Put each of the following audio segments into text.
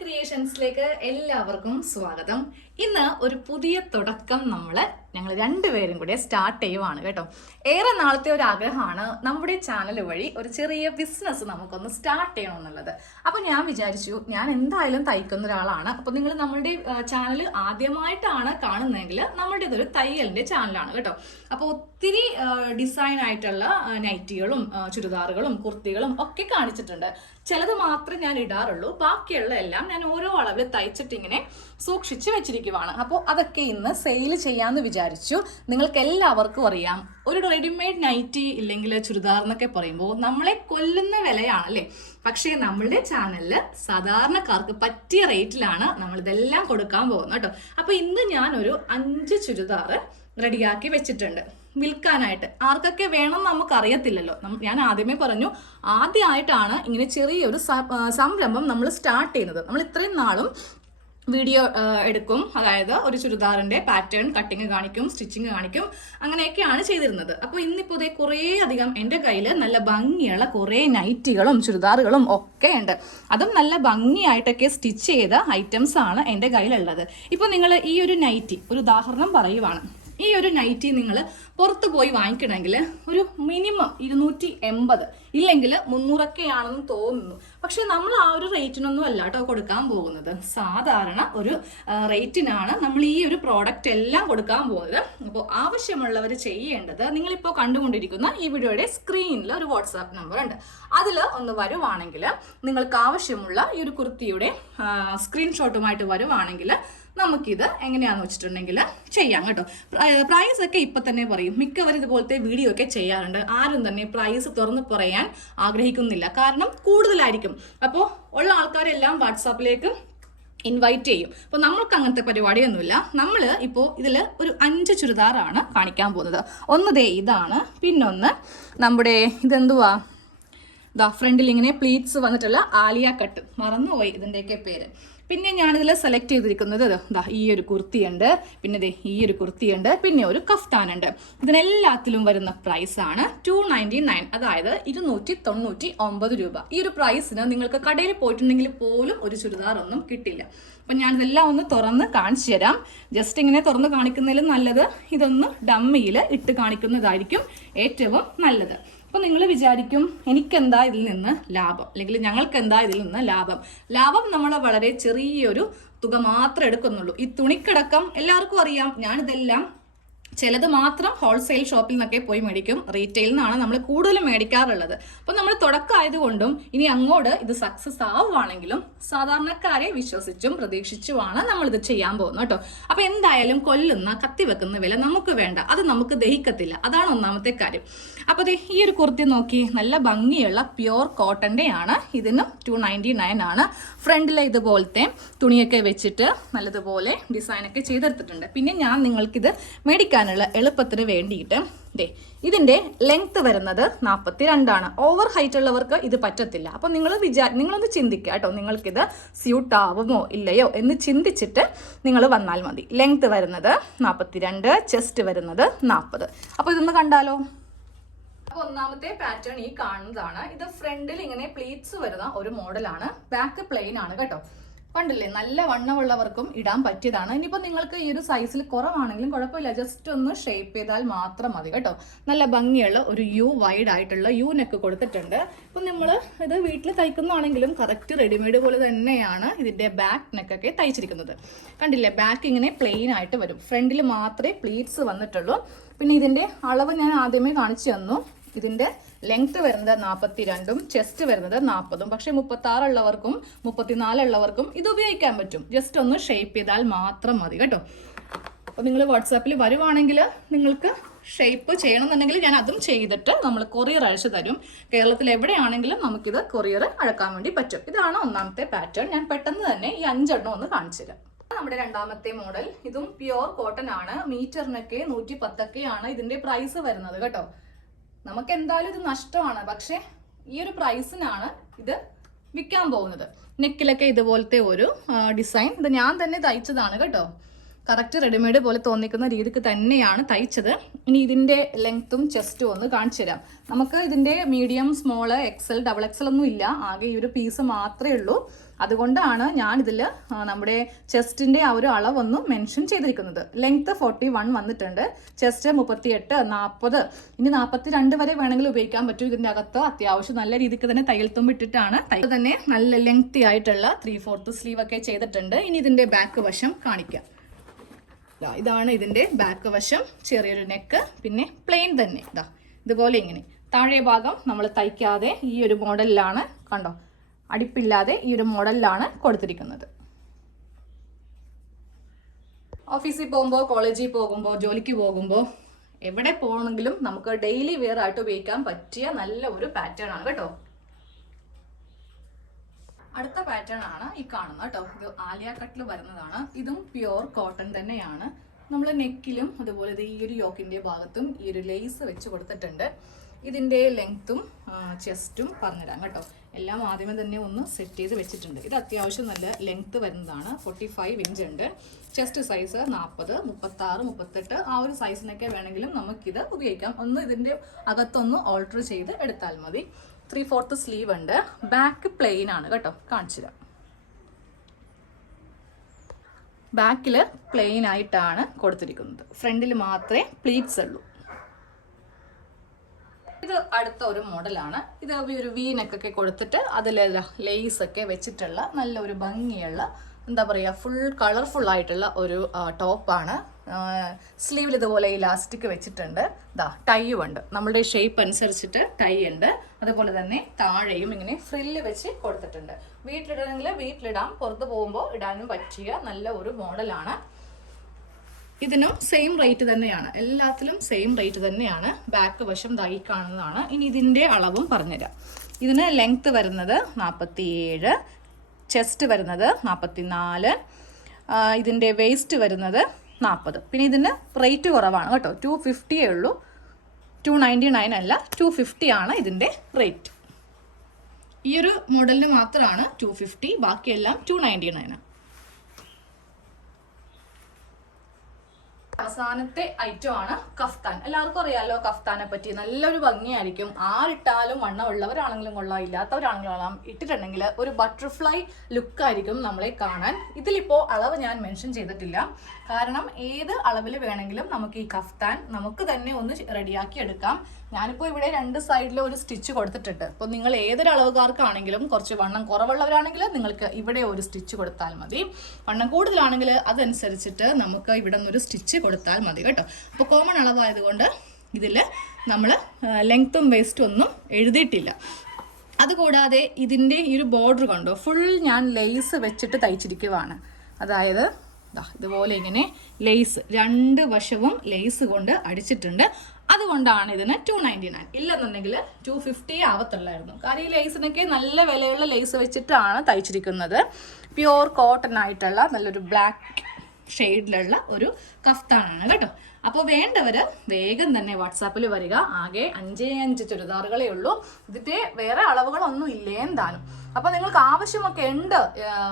ക്രിയേഷൻസിലേക്ക് എല്ലാവർക്കും സ്വാഗതം. ഇന്ന് ഒരു പുതിയ തുടക്കം നമ്മൾ ഞങ്ങൾ രണ്ടുപേരും കൂടെ സ്റ്റാർട്ട് ചെയ്യുവാണ് കേട്ടോ. ഏറെ നാളത്തെ ഒരു ആഗ്രഹമാണ് നമ്മുടെ ചാനൽ വഴി ഒരു ചെറിയ ബിസിനസ് നമുക്കൊന്ന് സ്റ്റാർട്ട് ചെയ്യണം എന്നുള്ളത്. അപ്പോൾ ഞാൻ വിചാരിച്ചു ഞാൻ എന്തായാലും തയ്ക്കുന്ന ഒരാളാണ്. അപ്പോൾ നിങ്ങൾ നമ്മുടെ ചാനൽ ആദ്യമായിട്ടാണ് കാണുന്നതെങ്കിൽ നമ്മുടെ ഇതൊരു തയ്യലിന്റെ ചാനലാണ് കേട്ടോ. അപ്പോൾ ഒത്തിരി ഡിസൈൻ ആയിട്ടുള്ള നൈറ്റികളും ചുരിദാറുകളും കുർത്തികളും ഒക്കെ കാണിച്ചിട്ടുണ്ട്. ചിലത് മാത്രമേ ഞാൻ ഇടാറുള്ളൂ. ബാക്കിയുള്ള എല്ലാം ഞാൻ ഓരോ അളവിൽ തയ്ച്ചിട്ടിങ്ങനെ സൂക്ഷിച്ച് വെച്ചിരിക്കുവാണ്. അപ്പോൾ അതൊക്കെ ഇന്ന് സെയിൽ ചെയ്യാമെന്ന് വിചാരിച്ചു നിങ്ങൾക്ക് എല്ലാവർക്കും അറിയാം. ഒരു റെഡിമെയ്ഡ് നൈറ്റി ഇല്ലെങ്കിൽ ചുരിദാർ എന്നൊക്കെ പറയുമ്പോൾ നമ്മളെ കൊല്ലുന്ന വിലയാണ് അല്ലേ പക്ഷേ നമ്മളുടെ ചാനലിൽ സാധാരണക്കാർക്ക് പറ്റിയ റേറ്റിലാണ് നമ്മൾ ഇതെല്ലാം കൊടുക്കാൻ പോകുന്നത് കേട്ടോ. അപ്പോൾ ഇന്ന് ഞാനൊരു അഞ്ച് ചുരിദാർ റെഡിയാക്കി വെച്ചിട്ടുണ്ട്. വിൽക്കാനായിട്ട്. ആർക്കൊക്കെ വേണം നമുക്ക് അറിയത്തില്ലല്ലോ ഞാൻ ആദ്യമേ പറഞ്ഞു ആദ്യമായിട്ടാണ് ഇങ്ങനെ ചെറിയൊരു സംരംഭം നമ്മൾ സ്റ്റാർട്ട് ചെയ്യുന്നത്. നമ്മൾ ഇത്രയും നാളും വീഡിയോ എടുക്കും. അതായത് ഒരു ചുരിദാറിന്റെ പാറ്റേൺ കട്ടിങ് കാണിക്കും സ്റ്റിച്ചിങ് കാണിക്കും. അങ്ങനെയൊക്കെയാണ് ചെയ്തിരുന്നത്. അപ്പോൾ ഇന്നിപ്പോൾ ഇതേ കുറേ അധികം എന്റെ കയ്യിൽ നല്ല ഭംഗിയുള്ള കുറേ നൈറ്റികളും ചുരിദാറുകളും ഒക്കെ ഉണ്ട്. അതും നല്ല ഭംഗിയായിട്ടൊക്കെ സ്റ്റിച്ച് ചെയ്ത ഐറ്റംസ് ആണ് എന്റെ കയ്യിലുള്ളത്. ഇപ്പോൾ നിങ്ങൾ ഈ ഒരു നൈറ്റി ഒരു ഉദാഹരണം പറയുവാണ്. ഈ ഒരു നൈറ്റി നിങ്ങൾ പുറത്ത് പോയി വാങ്ങിക്കണമെങ്കിൽ ഒരു മിനിമം ഇരുന്നൂറ്റി എൺപത് ഇല്ലെങ്കിൽ മുന്നൂറൊക്കെയാണെന്ന് തോന്നുന്നു. പക്ഷെ നമ്മൾ ആ ഒരു റേറ്റിനൊന്നും അല്ല കേട്ടോ കൊടുക്കാൻ പോകുന്നത്. സാധാരണ ഒരു റേറ്റിനാണ് നമ്മൾ ഈ ഒരു പ്രോഡക്റ്റ് എല്ലാം കൊടുക്കാൻ പോകുന്നത്. അപ്പോൾ ആവശ്യമുള്ളവർ ചെയ്യേണ്ടത് നിങ്ങളിപ്പോൾ കണ്ടുകൊണ്ടിരിക്കുന്ന ഈ വീഡിയോയുടെ സ്ക്രീനിൽ ഒരു വാട്സാപ്പ് നമ്പർ ഉണ്ട്. അതിൽ ഒന്ന് വരുവാണെങ്കിൽ നിങ്ങൾക്ക് ആവശ്യമുള്ള ഈ ഒരു കുർത്തിയുടെ സ്ക്രീൻഷോട്ടുമായിട്ട് വരുവാണെങ്കിൽ നമുക്കിത് എങ്ങനെയാണെന്ന് വെച്ചിട്ടുണ്ടെങ്കിൽ ചെയ്യാം കേട്ടോ. പ്രൈസ് ഒക്കെ ഇപ്പം തന്നെ പറയും. മിക്കവരും ഇതുപോലത്തെ വീഡിയോ ഒക്കെ ചെയ്യാറുണ്ട്. ആരും തന്നെ പ്രൈസ് തുറന്ന് പറയാൻ ആഗ്രഹിക്കുന്നില്ല. കാരണം കൂടുതലായിരിക്കും. അപ്പോൾ ഉള്ള ആൾക്കാരെല്ലാം വാട്സാപ്പിലേക്ക് ഇൻവൈറ്റ് ചെയ്യും. അപ്പോൾ നമ്മൾക്ക് അങ്ങനത്തെ പരിപാടിയൊന്നുമില്ല. നമ്മൾ ഇപ്പോൾ ഇതിൽ ഒരു അഞ്ച് ചുരിദാറാണ് കാണിക്കാൻ പോകുന്നത്. ഒന്ന് ദേ ഇതാണ്. പിന്നൊന്ന് നമ്മുടെ ഇതെന്തുവാ? ദാ ഫ്രണ്ടിൽ ഇങ്ങനെ പ്ലീറ്റ്സ് വന്നിട്ടുള്ള ആലിയ കട്ട്. മറന്നുപോയി ഇതിന്റെയൊക്കെ പേര്. പിന്നെ ഞാനിതിൽ സെലക്ട് ചെയ്തിരിക്കുന്നത് ദാ ഈ ഒരു കുർത്തിയുണ്ട്. പിന്നെ ദേ ഈ ഒരു കുർത്തിയുണ്ട്. പിന്നെ ഒരു കഫ്താൻ ഉണ്ട് ഇതിനെല്ലാത്തിലും വരുന്ന പ്രൈസ് ആണ് ടു നയന്റി നയൻ അതായത് ഇരുന്നൂറ്റി തൊണ്ണൂറ്റി ഒമ്പത് രൂപ. ഈ ഒരു പ്രൈസിന് നിങ്ങൾക്ക് കടയിൽ പോയിട്ടുണ്ടെങ്കിൽ പോലും ഒരു ചുരിദാർ ഒന്നും കിട്ടില്ല. അപ്പം ഞാനിതെല്ലാം ഒന്ന് തുറന്ന് കാണിച്ചു തരാം. ജസ്റ്റ് ഇങ്ങനെ തുറന്ന് കാണിക്കുന്നതിലും നല്ലത്. ഇതൊന്ന് ഡമ്മിയിൽ ഇട്ട് കാണിക്കുന്നതായിരിക്കും ഏറ്റവും നല്ലത്. അപ്പോൾ നിങ്ങൾ വിചാരിക്കും എനിക്കെന്താ ഇതിൽ നിന്ന് ലാഭം? അല്ലെങ്കിൽ ഞങ്ങൾക്ക് എന്താ ഇതിൽ നിന്ന് ലാഭം? ലാഭം നമ്മൾ വളരെ ചെറിയൊരു തുക മാത്രമേ എടുക്കുന്നുള്ളൂ. ഈ തുണിക്കടക്കം എല്ലാവർക്കും അറിയാം. ഞാനിതെല്ലാം ചിലത് മാത്രം ഹോൾസെയിൽ ഷോപ്പിൽ നിന്നൊക്കെ പോയി മേടിക്കും. റീറ്റെയിൽ നിന്നാണ് നമ്മൾ കൂടുതലും മേടിക്കാറുള്ളത്. അപ്പോൾ നമ്മൾ തുടക്കമായതുകൊണ്ടും ഇനി അങ്ങോട്ട് ഇത് സക്സസ് ആവുകയാണെങ്കിലും സാധാരണക്കാരെ വിശ്വസിച്ചും പ്രതീക്ഷിച്ചുമാണ് നമ്മളിത് ചെയ്യാൻ പോകുന്നത് കേട്ടോ. അപ്പോൾ എന്തായാലും കൊല്ലുന്ന കത്തിവെക്കുന്ന വില നമുക്ക് വേണ്ട. അത് നമുക്ക് ദഹിക്കത്തില്ല. അതാണ് ഒന്നാമത്തെ കാര്യം. അപ്പോൾ ദേ ഈ ഒരു കുർത്തി നോക്കി. നല്ല ഭംഗിയുള്ള പ്യുവർ കോട്ടന്റെ ആണ്. ഇതിന് ടു നയന്റി നയൻ ആണ് ഫ്രണ്ടിലെ ഇതുപോലത്തെ തുണിയൊക്കെ വെച്ചിട്ട് നല്ലതുപോലെ ഡിസൈനൊക്കെ ചെയ്തെടുത്തിട്ടുണ്ട്. പിന്നെ ഞാൻ നിങ്ങൾക്കിത് മേടിക്കാനുള്ള എളുപ്പത്തിന് വേണ്ടിയിട്ട് ദേ ഇതിന്റെ ലെങ്ത് വരുന്നത് നാൽപ്പത്തി രണ്ടാണ് ഓവർ ഹൈറ്റ് ഉള്ളവർക്ക് ഇത് പറ്റത്തില്ല. അപ്പം നിങ്ങൾ വിചാ നിങ്ങളൊന്ന് ചിന്തിക്കുക കേട്ടോ. നിങ്ങൾക്കിത് സ്യൂട്ട് ആവുമോ ഇല്ലയോ എന്ന് ചിന്തിച്ചിട്ട് നിങ്ങൾ വന്നാൽ മതി. ലെങ്ത് വരുന്നത് നാൽപ്പത്തി രണ്ട് ചെസ്റ്റ് വരുന്നത് നാൽപ്പത് അപ്പോൾ ഇതൊന്ന് കണ്ടാലോ? അപ്പോൾ ഒന്നാമത്തെ പാറ്റേൺ ഈ കാണുന്നതാണ്. ഇത് ഫ്രണ്ടിൽ ഇങ്ങനെ പ്ലീറ്റ്സ് വരുന്ന ഒരു മോഡലാണ് ബാക്ക് പ്ലെയിൻ ആണ് കേട്ടോ. കണ്ടില്ലേ? നല്ല വണ്ണമുള്ളവർക്കും ഇടാൻ പറ്റിയതാണ്. ഇനിയിപ്പോൾ നിങ്ങൾക്ക് ഈ ഒരു സൈസിൽ കുറവാണെങ്കിലും കുഴപ്പമില്ല. ജസ്റ്റ് ഒന്ന് ഷേപ്പ് ചെയ്താൽ മാത്രം മതി കേട്ടോ. നല്ല ഭംഗിയുള്ള ഒരു യു വൈഡ് ആയിട്ടുള്ള യു നെക്ക് കൊടുത്തിട്ടുണ്ട്. ഇപ്പം നമ്മൾ ഇത് വീട്ടിൽ തയ്ക്കുന്നതാണെങ്കിലും കറക്റ്റ് റെഡിമെയ്ഡ് പോലെ തന്നെയാണ് ഇതിന്റെ ബാക്ക് നെക്കൊക്കെ തയ്ച്ചിരിക്കുന്നത്. കണ്ടില്ലേ? ബാക്ക് ഇങ്ങനെ പ്ലെയിൻ ആയിട്ട് വരും. ഫ്രണ്ടിൽ മാത്രമേ പ്ലീറ്റ്സ് വന്നിട്ടുള്ളൂ. പിന്നെ ഇതിന്റെ അളവ് ഞാൻ ആദ്യമേ കാണിച്ചു തന്നു. ഇതിന്റെ ലെങ്ത് വരുന്നത് നാൽപ്പത്തി രണ്ടും ചെസ്റ്റ് വരുന്നത് നാൽപ്പതും പക്ഷേ മുപ്പത്താറുള്ളവർക്കും മുപ്പത്തിനാലുള്ളവർക്കും ഇത് ഉപയോഗിക്കാൻ പറ്റും. ജസ്റ്റ് ഒന്ന് ഷേപ്പ് ചെയ്താൽ മാത്രം മതി കേട്ടോ. അപ്പോൾ നിങ്ങൾ വാട്സാപ്പിൽ വരുവാണെങ്കിൽ നിങ്ങൾക്ക് ഷേപ്പ് ചെയ്യണമെന്നുണ്ടെങ്കിൽ ഞാൻ അതും ചെയ്തിട്ട് നമ്മൾ കൊറിയർ അയച്ചു തരും. കേരളത്തിൽ എവിടെയാണെങ്കിലും നമുക്കിത് കൊറിയർ അഴക്കാൻ വേണ്ടി പറ്റും. ഇതാണ് ഒന്നാമത്തെ പാറ്റേൺ ഞാൻ പെട്ടെന്ന് തന്നെ ഈ അഞ്ചെണ്ണം ഒന്ന് കാണിച്ചു തരാം. നമ്മുടെ രണ്ടാമത്തെ മോഡൽ ഇതും പ്യുവർ കോട്ടൺ ആണ്. മീറ്ററിനൊക്കെ നൂറ്റി പത്തൊക്കെയാണ് ഇതിന്റെ പ്രൈസ് വരുന്നത് കേട്ടോ. നമുക്ക് എന്തായാലും ഇത് നഷ്ടമാണ്. പക്ഷേ ഈ ഒരു പ്രൈസിനാണ് ഇത് വിൽക്കാൻ പോകുന്നത്. നെക്കിലൊക്കെ ഇതുപോലത്തെ ഒരു ഡിസൈൻ ഇത് ഞാൻ തന്നെ തയ്ച്ചതാണ് കേട്ടോ. കറക്റ്റ് റെഡിമെയ്ഡ് പോലെ തോന്നിക്കുന്ന രീതിക്ക് തന്നെയാണ് തയ്ച്ചത്. ഇനി ഇതിന്റെ ലെങ്ത്തും ചെസ്റ്റും ഒന്ന് കാണിച്ചു തരാം. നമുക്ക് ഇതിന്റെ medium small XL double XL ഒന്നും ഇല്ല. ആകെ ഈ ഒരു പീസ് മാത്രമേ ഉള്ളൂ. അതുകൊണ്ടാണ് ഞാനിതിൽ നമ്മുടെ ചെസ്റ്റിന്റെ ആ ഒരു അളവൊന്നും മെൻഷൻ ചെയ്തിരിക്കുന്നത്. ലെങ്ത്ത് ഫോർട്ടി വൺ വന്നിട്ടുണ്ട്. ചെസ്റ്റ് മുപ്പത്തിയെട്ട് നാൽപ്പത് ഇനി നാൽപ്പത്തി രണ്ട് വരെ വേണമെങ്കിൽ ഉപയോഗിക്കാൻ പറ്റും. ഇതിന്റെ അകത്ത് അത്യാവശ്യം നല്ല രീതിക്ക് തന്നെ തയ്യൽ തയ്യൽ. തന്നെ നല്ല ലെങ്ത്തി ആയിട്ടുള്ള ത്രീ ഫോർത്ത് സ്ലീവ് ഒക്കെ ചെയ്തിട്ടുണ്ട്. ഇനി ഇതിന്റെ ബാക്ക് വശം കാണിക്കാം. ഇതാണ് ഇതിന്റെ ബാക്ക് വശം ചെറിയൊരു നെക്ക് പിന്നെ പ്ലെയിൻ തന്നെ. ഇതാ ഇതുപോലെ ഇങ്ങനെ. താഴെ ഭാഗം നമ്മൾ തയ്ക്കാതെ ഈ ഒരു മോഡലിലാണ് കണ്ടോ? അടിപ്പില്ലാതെ ഈ ഒരു മോഡലിലാണ് കൊടുത്തിരിക്കുന്നത്. ഓഫീസിൽ പോകുമ്പോൾ കോളേജിൽ പോകുമ്പോൾ ജോലിക്ക് പോകുമ്പോൾ എവിടെ പോകണമെങ്കിലും നമുക്ക് ഡെയിലി വെയർ ആയിട്ട് ഉപയോഗിക്കാൻ പറ്റിയ നല്ല ഒരു പാറ്റേൺ ആണ് കേട്ടോ. അടുത്ത പാറ്റേൺ ആണ് ഈ കാണുന്നത് കേട്ടോ. ഇത് ആലിയ കട്ടിൽ വരുന്നതാണ്. ഇതും പ്യുവർ കോട്ടൺ തന്നെയാണ്. നമ്മൾ നെക്കിലും അതുപോലെ ഇത് ഈ ഒരു യോക്കിന്റെ ഭാഗത്തും ഈ ഒരു ലേസ് വെച്ച് കൊടുത്തിട്ടുണ്ട്. ഇതിന്റെ ലെങ്ത്തും ചെസ്റ്റും പറഞ്ഞുതരാം കേട്ടോ. എല്ലാം ആദ്യമേ തന്നെ ഒന്ന് സെറ്റ് ചെയ്ത് വെച്ചിട്ടുണ്ട്. ഇത് അത്യാവശ്യം നല്ല ലെങ്ത്ത് വരുന്നതാണ്. ഫോർട്ടി ഫൈവ് ഇഞ്ച് ഉണ്ട്. ചെസ്റ്റ് സൈസ് നാൽപ്പത് മുപ്പത്തി ആറ് മുപ്പത്തെട്ട് ആ ഒരു സൈസിനൊക്കെ വേണമെങ്കിലും നമുക്കിത് ഉപയോഗിക്കാം. ഒന്ന് ഇതിന്റെ അകത്തൊന്ന് ഓൾട്ടർ ചെയ്ത് എടുത്താൽ മതി. ത്രീ ഫോർത്ത് സ്ലീവ് ഉണ്ട്. ബാക്ക് പ്ലെയിൻ ആണ് കേട്ടോ കാണിച്ചു തരാം. ബാക്കിൽ പ്ലെയിൻ ആയിട്ടാണ് കൊടുത്തിരിക്കുന്നത്. ഫ്രണ്ടിൽ മാത്രമേ പ്ലീറ്റ്സ് ഉള്ളൂ. ഇത് അടുത്ത ഒരു മോഡലാണ് ഇത് ഒരു വി നെക്കൊക്കെ കൊടുത്തിട്ട് അതിൽ ലേസ് ഒക്കെ വെച്ചിട്ടുള്ള നല്ല ഒരു ഭംഗിയുള്ള എന്താ പറയുക ഫുൾ കളർഫുൾ ആയിട്ടുള്ള ഒരു ടോപ്പാണ് സ്ലീവിൽ ഇതുപോലെ ഇലാസ്റ്റിക് വെച്ചിട്ടുണ്ട്. ഇതാ ടൈയും ഉണ്ട്. നമ്മുടെ ഷേപ്പ് അനുസരിച്ചിട്ട് ടൈ ഉണ്ട്. അതുപോലെ തന്നെ താഴെയും ഇങ്ങനെ ഫ്രില്ല് വെച്ച് കൊടുത്തിട്ടുണ്ട്. വീട്ടിലിടണമെങ്കിൽ വീട്ടിലിടാം. പുറത്ത് പോകുമ്പോൾ ഇടാനും പറ്റിയ നല്ല ഒരു മോഡലാണ് ഇതിനും സെയിം റേറ്റ് തന്നെയാണ്. എല്ലാത്തിലും സെയിം റേറ്റ് തന്നെയാണ്. ബാക്ക് വശം ദൈ കാണുന്നതാണ്. ഇനി ഇതിന്റെ അളവും പറഞ്ഞുതരാം. ഇതിന് ലെങ്ത്ത് വരുന്നത് നാൽപ്പത്തിയേഴ് ചെസ്റ്റ് വരുന്നത് നാൽപ്പത്തി നാല് ഇതിന്റെ വേസ്റ്റ് വരുന്നത് നാൽപ്പത് പിന്നെ ഇതിന് റേറ്റ് കുറവാണ് കേട്ടോ. ടു ഫിഫ്റ്റിയേ ഉള്ളൂ. ടു നയന്റി നയൻ അല്ല ടു ഫിഫ്റ്റി ആണ് ഇതിന്റെ റേറ്റ് ഈ ഒരു മോഡലിന് മാത്രമാണ് ടു ഫിഫ്റ്റി ബാക്കിയെല്ലാം ടു നയന്റി നയൻ അവസാനത്തെ ഐറ്റം ആണ് കഫ്താൻ. എല്ലാവർക്കും അറിയാലോ കഫ്താനെ പറ്റി നല്ലൊരു ഭംഗിയായിരിക്കും. ആരിട്ടാലും വണ്ണം ഉള്ളവരാണെങ്കിലും കൊള്ളാം ഇല്ലാത്തവരാണെങ്കിലും കൊള്ളാം ഇട്ടിട്ടുണ്ടെങ്കിൽ ഒരു ബട്ടർഫ്ലൈ ലുക്കായിരിക്കും നമ്മളെ കാണാൻ. ഇതിലിപ്പോൾ അളവ് ഞാൻ മെൻഷൻ ചെയ്തിട്ടില്ല. കാരണം ഏത് അളവിൽ വേണമെങ്കിലും നമുക്ക് ഈ കഫ്താൻ നമുക്ക് തന്നെ ഒന്ന് റെഡിയാക്കി എടുക്കാം. ഞാനിപ്പോൾ ഇവിടെ രണ്ട് സൈഡിൽ ഒരു സ്റ്റിച്ച് കൊടുത്തിട്ടുണ്ട്. അപ്പോൾ നിങ്ങൾ ഏതൊരു അളവുകാർക്കാണെങ്കിലും കുറച്ച് വണ്ണം കുറവുള്ളവരാണെങ്കിൽ നിങ്ങൾക്ക് ഇവിടെ ഒരു സ്റ്റിച്ച് കൊടുത്താൽ മതി. വണ്ണം കൂടുതലാണെങ്കിൽ അതനുസരിച്ചിട്ട് നമുക്ക് ഇവിടെ നിന്നൊരു സ്റ്റിച്ച് കൊടുത്താൽ മതി കേട്ടോ. അപ്പോൾ കോമൺ അളവായതുകൊണ്ട് ഇതിൽ നമ്മൾ ലെങ്ത്തും വേസ്റ്റും ഒന്നും എഴുതിയിട്ടില്ല. അതുകൂടാതെ ഇതിന്റെ ഈ ഒരു ബോർഡർ കണ്ടോ? ഫുൾ ഞാൻ ലേസ് വെച്ചിട്ട് തയ്ച്ചിരിക്കുവാണ്. അതായത് ഇതുപോലെ ഇങ്ങനെ ലേസ് രണ്ട് വശവും ലേസ് കൊണ്ട് അടിച്ചിട്ടുണ്ട്. അതുകൊണ്ടാണ് ഇതിന് ടു നയന്റി നയൻ ഇല്ലെന്നുണ്ടെങ്കിൽ ടു ഫിഫ്റ്റി ആവത്തുള്ളായിരുന്നു. കാരണം ഈ ലേസിനൊക്കെ നല്ല വിലയുള്ള ലേസ് വെച്ചിട്ടാണ് തയ്ച്ചിരിക്കുന്നത്. പ്യുവർ കോട്ടൺ ആയിട്ടുള്ള നല്ലൊരു ബ്ലാക്ക് ഷെയ്ഡിലുള്ള ഒരു കഫ്താനാണ് കേട്ടോ. അപ്പോൾ വേണ്ടവർ വേഗം തന്നെ വാട്സാപ്പിൽ വരിക. ആകെ അഞ്ചേ അഞ്ച് ചുരിദാറുകളേ ഉള്ളൂ. ഇതിന്റെ വേറെ അളവുകളൊന്നും ഇല്ലേ എന്താനും അപ്പോൾ നിങ്ങൾക്ക് ആവശ്യമൊക്കെ ഉണ്ട്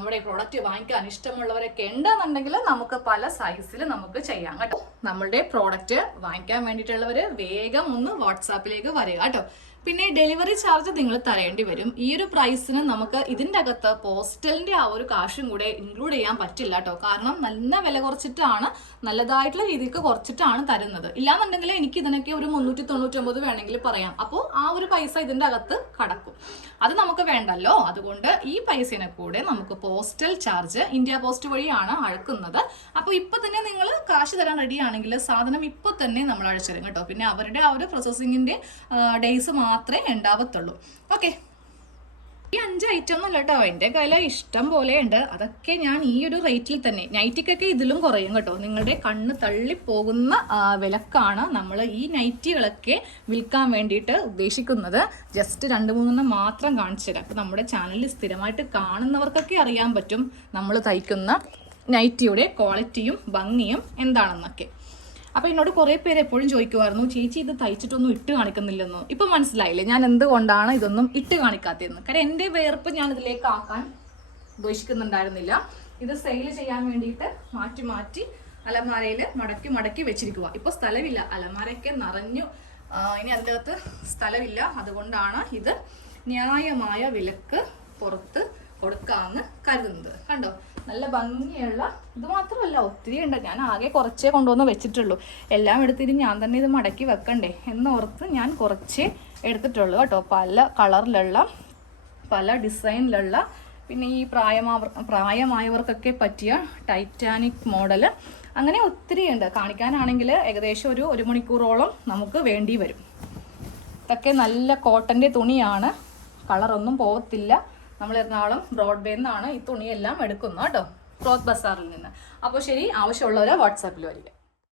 ഇവിടെ പ്രോഡക്റ്റ് വാങ്ങിക്കാൻ ഇഷ്ടമുള്ളവരൊക്കെ ഉണ്ടെന്നുണ്ടെങ്കിൽ നമുക്ക് പല സൈസിൽ നമുക്ക് ചെയ്യാം കേട്ടോ. നമ്മളുടെ പ്രോഡക്റ്റ് വാങ്ങിക്കാൻ വേണ്ടിയിട്ടുള്ളവർ വേഗം ഒന്ന് വാട്സാപ്പിലേക്ക് വരിക കേട്ടോ. പിന്നെ ഡെലിവറി ചാർജ് നിങ്ങൾ തരേണ്ടി വരും. ഈ ഒരു പ്രൈസിന് നമുക്ക് ഇതിന്റെ അകത്ത് പോസ്റ്റലിന്റെ ആ ഒരു കാശും കൂടെ ഇൻക്ലൂഡ് ചെയ്യാൻ പറ്റില്ല കേട്ടോ. കാരണം നല്ല വില കുറച്ചിട്ടാണ് നല്ലതായിട്ടുള്ള രീതിക്ക് കുറച്ചിട്ടാണ് തരുന്നത്. ഇല്ലാന്നുണ്ടെങ്കിൽ എനിക്ക് ഇതിനൊക്കെ ഒരു മുന്നൂറ്റി തൊണ്ണൂറ്റൊമ്പത് വേണമെങ്കിൽ പറയാം. അപ്പോൾ ആ ഒരു പൈസ ഇതിന്റെ അകത്ത് കടക്കും. അത് നമുക്ക് വേണ്ടല്ലോ. അതുകൊണ്ട് ഈ പൈസനെ കൂടെ നമുക്ക് പോസ്റ്റൽ ചാർജ് ഇന്ത്യ പോസ്റ്റ് വഴിയാണ് അഴക്കുന്നത്. അപ്പോൾ ഇപ്പൊ തന്നെ നിങ്ങൾ കാശ് തരാൻ റെഡി സാധനം ഇപ്പൊ തന്നെ നമ്മൾ അഴിച്ചു തരും കേട്ടോ. പിന്നെ അവരുടെ ആ ഒരു പ്രോസസ്സിങ്ങിന്റെ ഡേയ്സ് മാത്രമേ ഉണ്ടാവത്തുള്ളൂ. ഓക്കെ ഈ അഞ്ച് ഐറ്റം ഒന്നും കേട്ടോ എന്റെ കല ഇഷ്ടം പോലെ ഉണ്ട്. അതൊക്കെ ഞാൻ ഈ ഒരു റേറ്റിൽ തന്നെ നൈറ്റിക്കൊക്കെ ഇതിലും കുറയും കേട്ടോ. നിങ്ങളുടെ കണ്ണ് തള്ളിപ്പോകുന്ന പോകുന്ന വിലക്കാണ് നമ്മൾ ഈ നൈറ്റികളൊക്കെ വിൽക്കാൻ വേണ്ടിയിട്ട് ഉദ്ദേശിക്കുന്നത്. ജസ്റ്റ് രണ്ട് മൂന്നെണ്ണം മാത്രം കാണിച്ചു തരാം. അപ്പോൾ നമ്മുടെ ചാനലിൽ സ്ഥിരമായിട്ട് കാണുന്നവർക്കൊക്കെ അറിയാൻ പറ്റും നമ്മൾ തയ്ക്കുന്ന നൈറ്റിയുടെ ക്വാളിറ്റിയും ഭംഗിയും എന്താണെന്നൊക്കെ. അപ്പൊ എന്നോട് കുറെ പേര് എപ്പോഴും ചോദിക്കുമായിരുന്നു ചേച്ചി ഇത് തയ്ച്ചിട്ടൊന്നും ഇട്ട് കാണിക്കുന്നില്ലെന്ന്? ഇപ്പൊ മനസ്സിലായില്ലേ ഞാൻ എന്തുകൊണ്ടാണ് ഇതൊന്നും ഇട്ട് കാണിക്കാത്തതെന്ന്? കാരണം എന്റെ വേർപ്പ് ഞാൻ ഇതിലേക്ക് ആക്കാൻ ഉദ്ദേശിക്കുന്നുണ്ടായിരുന്നില്ല. ഇത് സെയിൽ ചെയ്യാൻ വേണ്ടിയിട്ട് മാറ്റി മാറ്റി അലമാരയിൽ മടക്കി മടക്കി വെച്ചിരിക്കുക ഇപ്പോൾ സ്ഥലമില്ല. അലമാരയൊക്കെ നിറഞ്ഞു ഇനി അതിനകത്ത് സ്ഥലമില്ല. അതുകൊണ്ടാണ് ഇത് ന്യായമായ വിലക്ക് പുറത്ത് കൊടുക്കാമെന്ന് കരുതുന്നത്. കണ്ടോ? നല്ല ഭംഗിയുള്ള ഇത് മാത്രമല്ല ഒത്തിരി ഉണ്ട്. ഞാൻ ആകെ കുറച്ചേ കൊണ്ടുവന്ന് വെച്ചിട്ടുള്ളൂ. എല്ലാം എടുത്തിട്ട് ഞാൻ തന്നെ ഇത് മടക്കി വെക്കണ്ടേ എന്നോർത്ത് ഞാൻ കുറച്ചേ എടുത്തിട്ടുള്ളൂ കേട്ടോ. പല കളറിലുള്ള പല ഡിസൈനിലുള്ള പിന്നെ ഈ പ്രായമാവർ പ്രായമായവർക്കൊക്കെ പറ്റിയ ടൈറ്റാനിക് മോഡൽ അങ്ങനെ ഒത്തിരി ഉണ്ട്. കാണിക്കാനാണെങ്കിൽ ഏകദേശം ഒരു ഒരു മണിക്കൂറോളം നമുക്ക് വേണ്ടി വരും. ഇതൊക്കെ നല്ല കോട്ടന്റെ തുണിയാണ്. കളറൊന്നും പോകത്തില്ല നമ്മൾ എറണാകുളം ബ്രോഡ്വേ നിന്നാണ് ഈ തുണിയെല്ലാം എടുക്കുന്നത് കേട്ടോ. ക്ലോത്ത് ബസാറിൽ നിന്ന്. അപ്പോൾ ശരി ആവശ്യമുള്ളവരെ വാട്സാപ്പിൽ വരിക.